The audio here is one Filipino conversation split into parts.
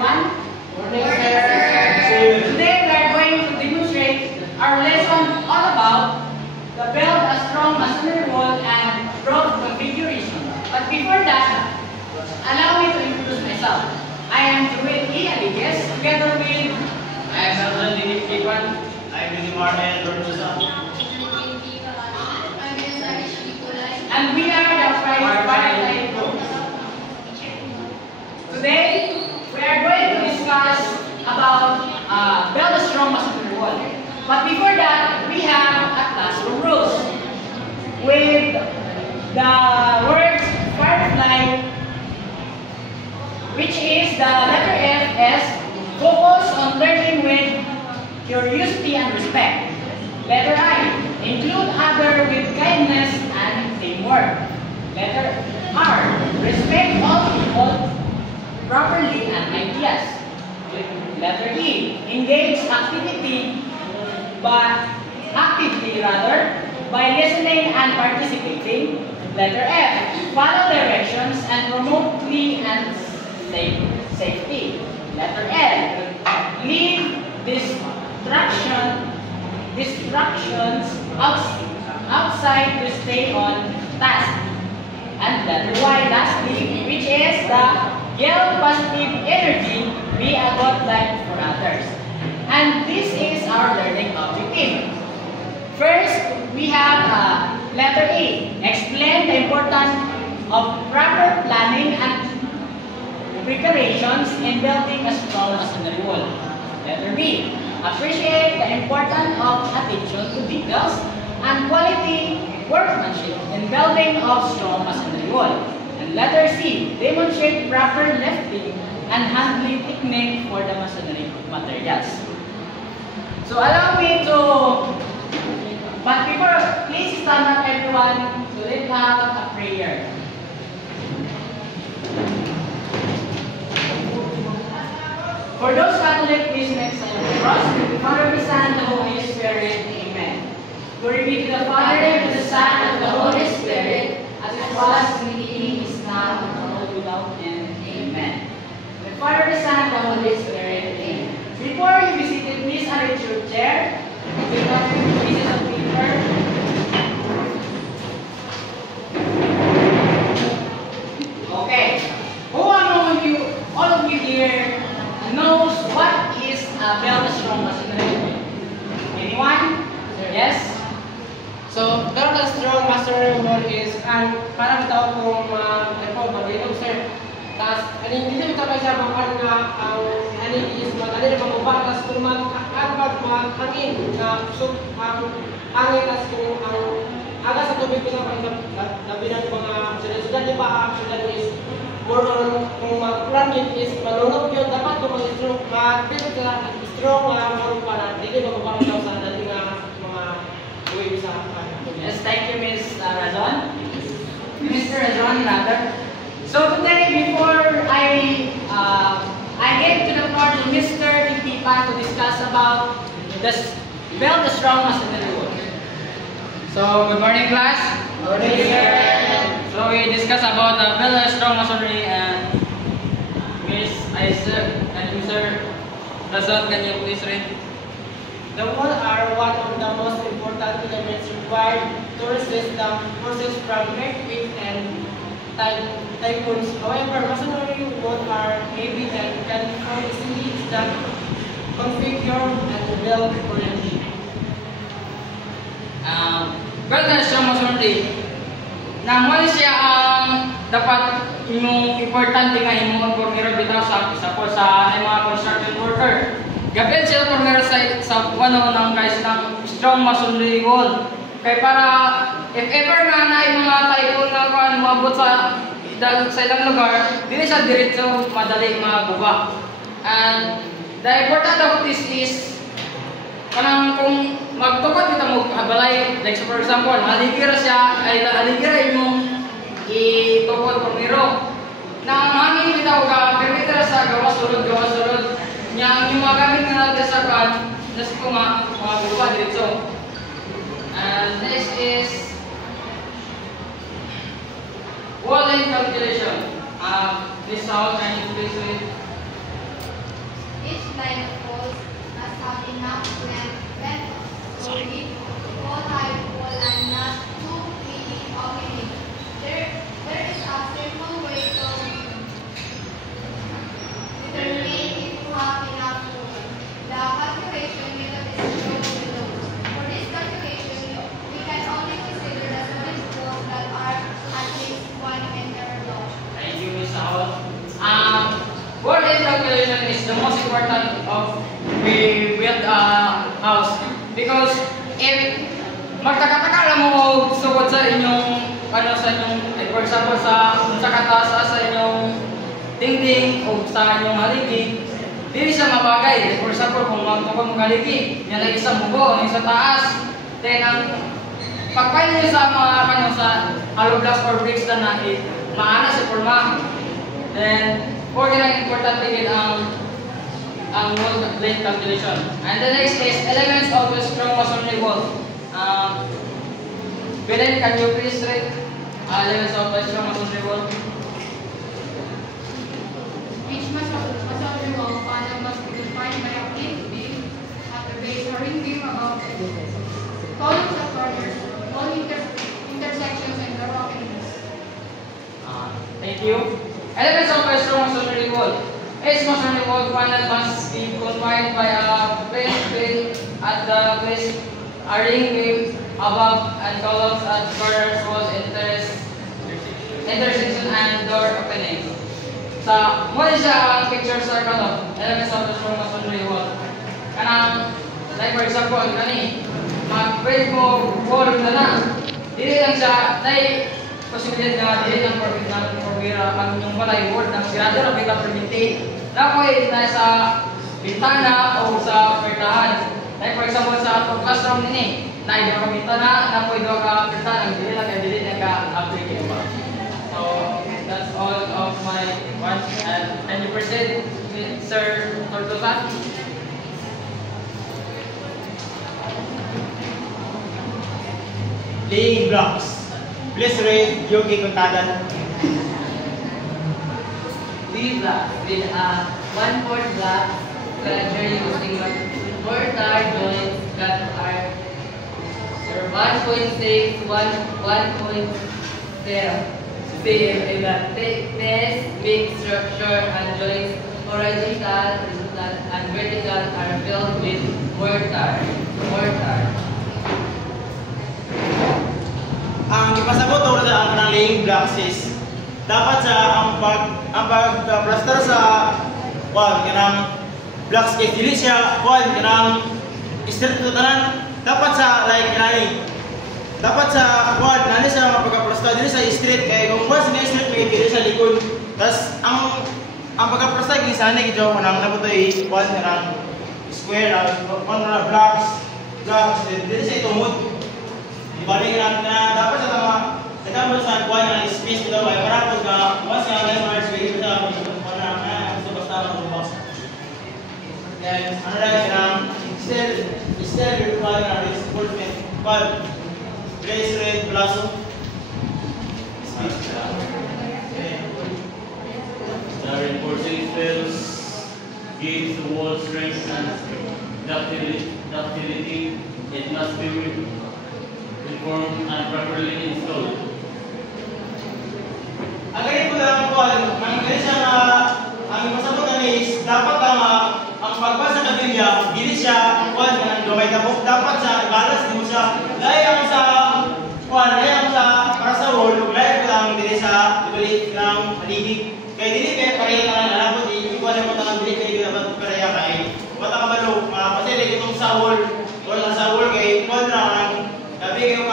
everyone. Morning, sir. Today we are going to demonstrate our lesson all about the build a strong masonry wall and roof configuration. But before that, allow me to introduce myself. I am Joel E. Aliguez, together with I am Elton Dinip Kipan. I am Billy Martin Bertusa. And we are the Firelight Group. Today, we are going to discuss about build a strong masonry wall. But before that, we have a classroom rules with the words firefly, which is the letter F as focus on learning with curiosity and respect. Letter I, include other with kindness and teamwork. Letter R, respect all people properly and ideas. Letter E, engage actively by listening and participating. Letter F, follow directions and remotely and safety. Letter L, leave distractions outside to stay on task. And letter Y, lastly, which is the give positive energy, be a good light for others. And this is our learning objective. First, we have letter A, explain the importance of proper planning and preparations in building a strong masonry wall. Letter B, appreciate the importance of attention to details and quality workmanship in building of strong masonry wall. And letter C, demonstrate proper lifting and handling technique for the masonry materials. So allow me to, but before, please stand up everyone, so let's have a prayer. For those Catholic, please next sign of the cross. Father, the Son, and the Holy Spirit. Amen. Glory be to the Father, and to the Son, and to the Holy Spirit, as it was in the beginning, is now, and world without end. Amen. The Father, the Son, and the Holy Spirit. Amen. Before you visit it, please arrange your chair. With pieces of paper. Okay. Who among you, all of you here, knows what is a build a strong masonry wall? Anyone? Yes? So, build a strong masonry wall is parang daw kung pag-ilog sir. Tapos, hindi ito kayo siya makal nga ang is madali na mag-ubah. Tapos, kung mag-hangin na hangin, tapos kung ang aga sa tubig ko na labi ng mga sudan di ba? Sudan is more on kung mag-rangin is malunok yun. Dapat kung mag-strong, mag-build ka strong wall para hindi mag-ubah daw sa dating mga waves sa Yes, thank you, Ms. Razon. Mr. Razon, rather. So today, before I get to the floor to Mr. Tipipan to discuss about the build a strong masonry wall. So, good morning class. Good morning, sir. So, we discuss about the build a strong masonry and Miss Isaac and Mr. Razon, can you please read? The walls are one of the most important elements required to resist the forces from earthquakes and typhoons. However, masonry walls are heavy and can easily configure and build correctly. Build a strong masonry. Nang siya ang dapat imong importante nga imong formero bitaw sa mga construction worker. Gabil sila formero sa ng guys ng strong masonry wall. Kay para if ever nga na mga typhoon nga kan maabot sa ilang lugar, dili siya diretso madali maguba. And the important of this is kanang kung magtukod kita mo balay, like so for example, aligira imong itukod formero. Nang hangin bitaw ka permitra sa gawas sulod nya ang mga gamit nga natin sa kan nas ko nga maguba diretso. And this is wall length calculation. This how can you please read? Each line of walls must have enough length so it all high wall and not too leaning opening. There is a simple way to determine if you have enough room. The calculation method is shown below. For this calculation, we can only consider the solid walls that are at least 1 meter long. Thank you, Ms. Howell. Word end calculation is the most important of we build a house because if magtakataka lang mo sugod sa inyong sa inyong for example sa kataas sa inyong dingding o sa inyong haligi, dili siya mabagay. For example, kung magtukod mong haligi, yan ay isang mugo, sa taas, then ang pagpain niyo sa mga sa hollow blocks or bricks na maana sa forma. Then, or ang importante din ang wall length calculation. And the next is elements of the strong masonry wall. Belen, can you please read elements of the strong masonry wall? Each masonry wall panel must be defined by a flint beam at the base, a ring beam above it, columns at corners, wall intersections, and door openings. Thank you. Elements of a strong masonry wall. Each masonry wall panel must be confined by a flint beam at the base, a ring beam above, and columns at corners, wall intersection, and door openings. Sa muna siya ang picture sa elements of the strong masonry wall. Kanang, like for example, mag-build mo wall na dili lang siya, posibilidad nga dili ng pagwira ang inyong walay wall ng sirado na bigla permitted. Nakoy na sa bintana o sa pertahan. Like for example sa classroom nini, na ido ka bintana, nakoy do ka pertahan, dili lang kay dili na ka applicable. So that's all of my points, and can you proceed, Sir Tortosa? Laying blocks. Please read Yogi Kuntadan. These blocks with a 1/4 block structure using mortar joints that are 1.6, 1.0 cm in the thickness, mixed structure, and joints horizontal and vertical are filled with mortar. Ang ipasabot o sa ang laying blocks is dapat sa ang pag-plaster sa wall kanang blocks kay dili siya wall kanang straight to tanan. Dapat sa like kanani dapat sa wall nani sa pagka-plaster dili sa straight kay kung once na straight may dili sa likod. Tas ang pagka-plaster gisana gidyo kanang nabutoy wall kanang square on blocks dili sa itumod. Dibalik lang na dapat sa tama nagkamot sa kuha ng space ko daw ay para po na once nga lang Mars way sa para gusto basta mag-box. Then ano lang still require na is full fit but place red plazo the reinforcing spells gives the wall strength and ductility. It must be informed and properly installed. Ang ganito po lang po, ang ganito siya na ang masabutan is dapat ang pagbasa sa kadilya, dili siya ang kuwan ng lumay tapos dapat sa balance mo siya. Dahil ang sa kuwan, dahil ang sa para sa wall, dahil lang dili sa ibalik ng paligid. Kaya dili kaya pareha na alam ko di kuwan mo tanang dili kaya dapat pareha kay mata kabalo, mapasili itong sa wall, wala sa wall kay kuwan na Tapi kayo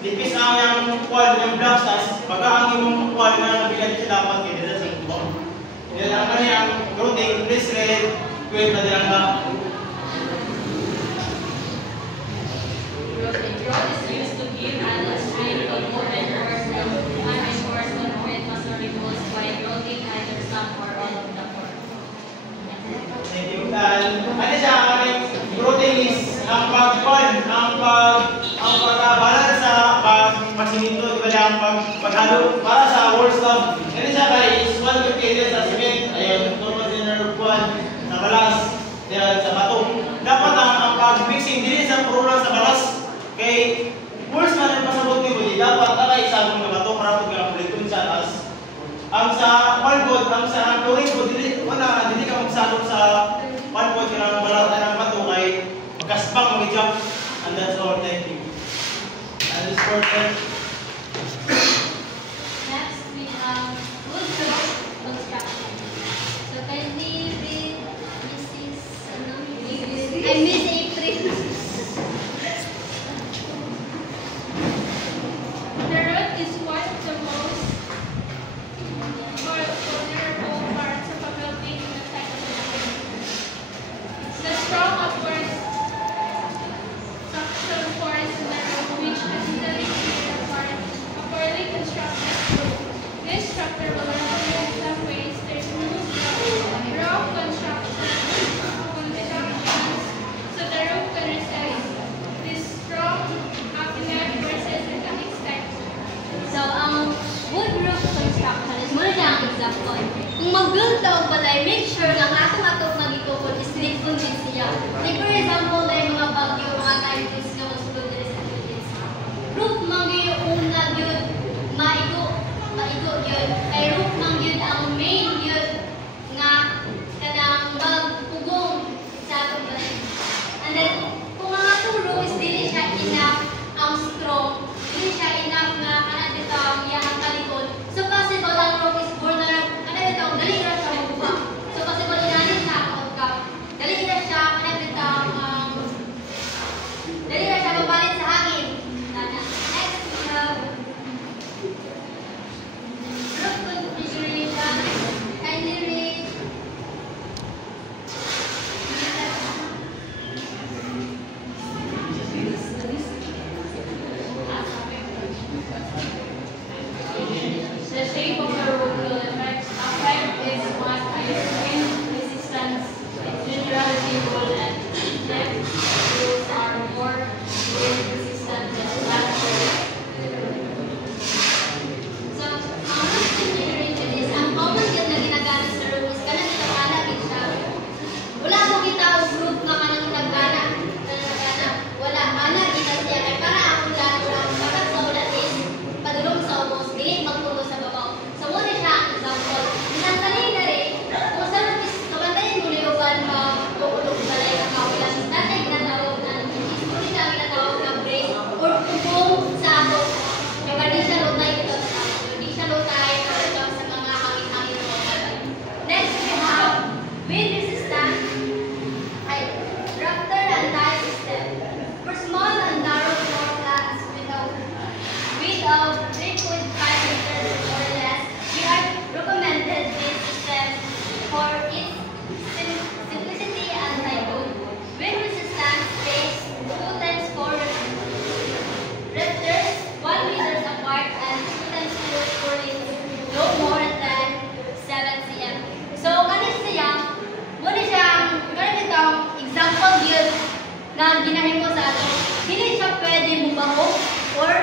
lipis ang yung kuwan ng blocks tas pagka ang imong kuwan na nabilan siya dapat kaya dito sa ikbang. Yan ang kaniyang routing, please read, kwenta din ang Rod is used to give an straight component unreinforced concrete masonry walls by routing either some or all of the core. Ano siya, routing is ang pagkabalan sa pagsiminto, diba ang paghalo para sa wall stop. Ano siya kay is 150 sa cement, ayun, normal din na lupuan. sa balas, sa bato. Dapat ang pag-mixing dili sa puro lang sa balas kay worse man ang pasabot ni Budi, dapat takay sa mga bato para pag napuliton sa taas. Ang sa palgod, ang sa chlorine ko, dili ka magsalok sa palgod ka ng balatan ng bato kay magkasbang mag-jump. And that's all. Thank you. And this for Next, we have wood roof construction. So kindly read Mrs. I Miss April. The root is one of the most vulnerable parts of a building in the site of the building. The strong upward suction force in the roof which accidentally create a poorly constructed roof. This structure will normally in some ways there's no rough constructions so the roof can resist this strong accident forces to an extent. So, ang wood roof construction is muna niya ang example. Kung mag-build ka og balay, make sure lang atong-atong nga gitukod is likod din siya. Like for example, like mga bagyo, mga typhoons na magsulod din sa Philippines. Roof man gyud una gyud maigo gyud. Kay roof man gyud ang main gyud nga kanang magpugong sa atong balay. And then kung ang atong roof is dili siya enough ang strong, dili siya enough nga kana dito ang iyang kalikod. So possible ang roof is vulnerable. Kana dito dali ra siya mabuha. So possible inanin siya ka. Dali ra siya kana dito dali ra siya mabalit sa hangin. Next we have roof configuration. Kindly read The shape of the roof will affect its mass and wind resistance. It's generally stable and depth roofs are more wind resistant than flat roofs. So, ang roof configuration is ang common yun na ginagamit sa roof is kanang kitagana gid siya. Wala mo kita og roof nga kanang kitagana. Wala ana kita siya kay para ang ulan kapag sa ulan is padulong sa ubos dili magpulo sa babaw. So mo siya ang example. Isang kanina rin kung sa roof is kabantayin mo liugan magpupulog balay ka kaulan. Dati ginatawag na mo siya ginatawag na brace or pupong sa ato. Kaya di siya lutay dito sa ato. Di siya lutay sa mga hangin-hangin mo. Next we have wind resistant rafter and tie system. For small and narrow floor plans with a width of 3.5 meters or less, we are recommended this system for its simplicity and tycoon. Wind resistance space 2 times 4 rafters 1 meters apart and 2 times 2 purlins no more than 7 cm. So kanin siya, muna siyang ganito ang example yun na ginahimo sa ato. Dili siya pwede mubaho or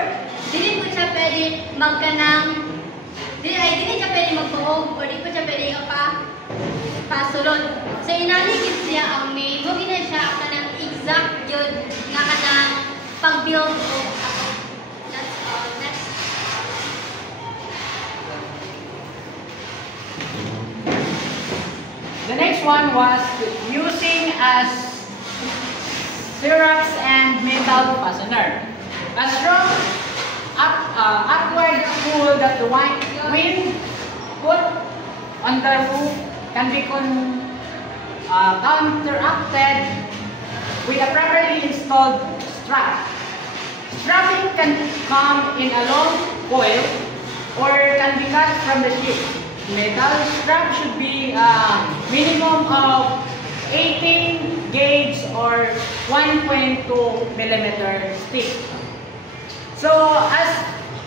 dili po siya pwede magkanang dili siya pwede magbuhog or di po siya pwede pasulod. So inaligid siya ang main mo gina siya kanang exact yun nga kanang pag-build o ato. That's all. Next. The next one was using as Syrax and metal fastener. A strong upward pull that the wind put on the roof can be counteracted with a properly installed strap. Strapping can come in a long coil or can be cut from the sheet. Metal strap should be a minimum of 18 gauge or 1.2 millimeter thick. So as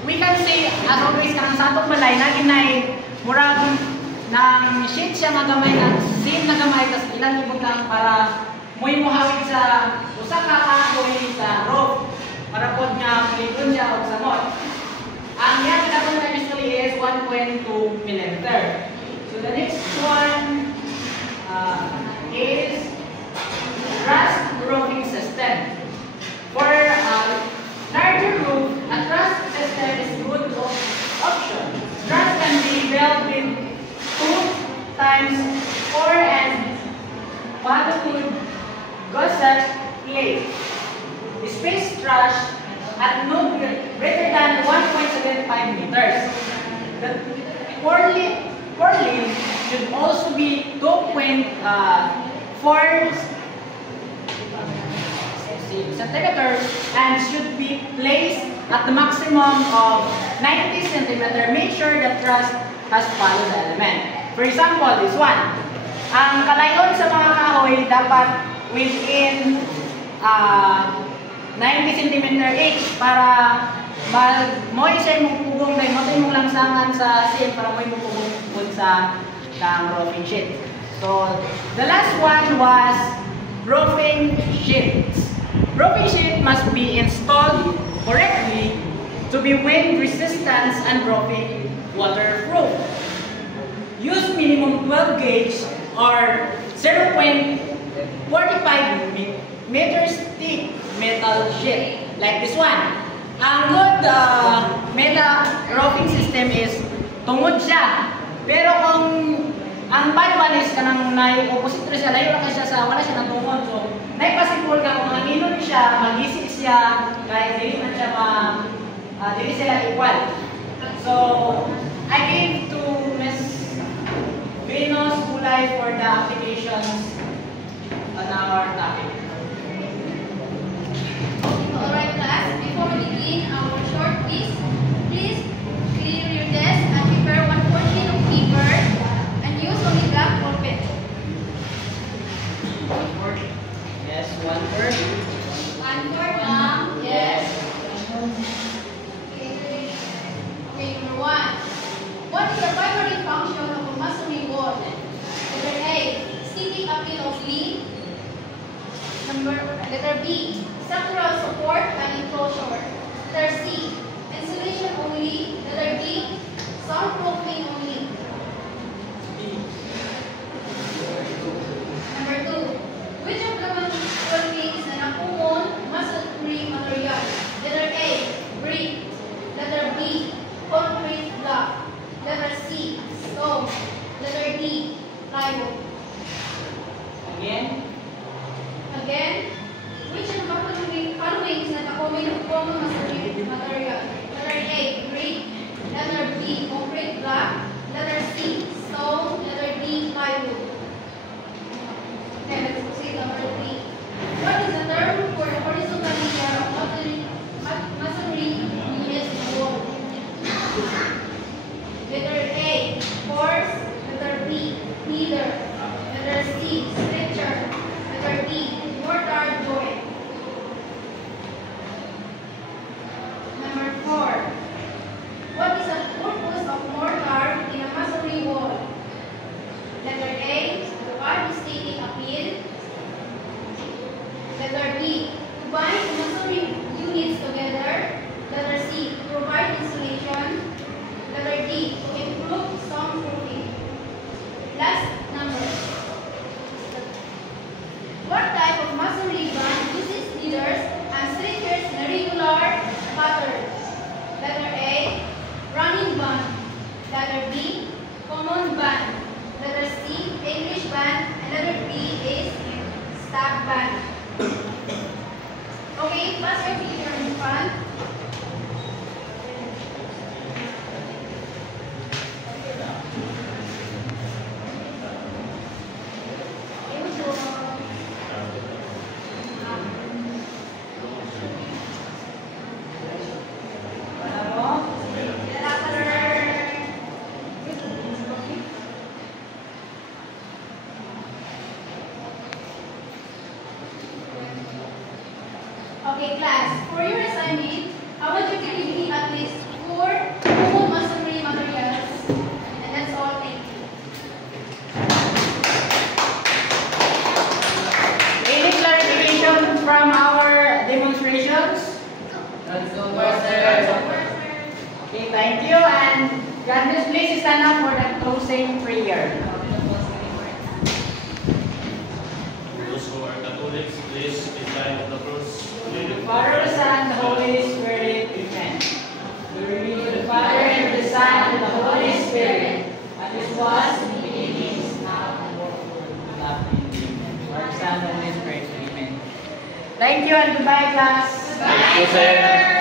we can see, as always, kanang sa atong balay na ginay murag ng sheet siya magamay ng seam na gamay tas ilang libog lang para mo'y muhawid sa usa ka kahoy sa roof para pod nga kulibon siya og samot. Ang yan kadakon na usually is 1.2 millimeter. So the next one, 8 times 4 and plywood gusset plate. Space trash at no greater than 1.75 meters. The purlin should also be 2.4 centimeters and should be placed at the maximum of 90 centimeters. Make sure the truss has followed the element. For example, this one. Ang kalayon sa mga kahoy dapat within 90 centimeter each para mo siya mong pugong dahil mo mong langsangan sa sim para mo mong pugong sa roofing sheet. So, the last one was roofing sheets. Roofing sheet must be installed correctly to be wind resistant and roofing waterproof. Use minimum 12 gauge or 0.45 meters thick metal sheet like this one. Ang good metal roofing system is tungod siya. Pero kung ang bad one is kanang opposite siya, layo lang siya sa wala siya ng tungod. So, possible ka kung nanginon siya, mag-isip siya, kahit hindi man siya hindi sila equal. So, I gave to Ms. Venus Kulay for the applications on our topic. Alright class, before we begin our short quiz, please clear your desk and prepare one portion of paper and use only black or pen. Yes, one word. One word, ma'am? Yes. Okay, number one. What is the primary function of a masonry wall? Letter A, sticking appeal of lead. Letter B, structural support and enclosure. Letter C, insulation only. Letter D, soundproofing only. Number 2, which of the following is an common masonry material? Letter A, brick. Letter B, concrete block. Letter C, stone. Letter D, plywood. Again, which of the following is not a common masonry material? Letter A, brick. Letter B, concrete block. Letter C, stone. Letter D, plywood. Okay, let's proceed number 3. What is the term for the horizontal layer of masonry units in the wall? Letter A, force. Letter B, pillar. Letter C, structure. Letter D, mortar joint. Number 4. What is the purpose of mortar in a masonry wall? Letter A, to provide staining appeal. Letter B, to bind the masonry units together. Letter C, to provide insulation. Letter D, to improve soundproofing. Last number. What type of masonry band uses leaders and structures in a regular pattern? Letter A, running band. Letter B, common band. Letter C, English band. And letter D is staff band. Okay, pass your picture in front. Okay, class, for your assignment, I want you to give me at least 4 common masonry materials. And that's all. Thank you. Any clarification from our demonstrations? Okay, thank you. And Gladys, please stand up for the closing prayer. Those who are Catholics, please recite the cross. Father, the Son, and the Holy Spirit. Amen. Glory be to the Father, and to the Son, and the Holy Spirit, as it was in the beginning, Thank you and goodbye, class. Thank you, sir.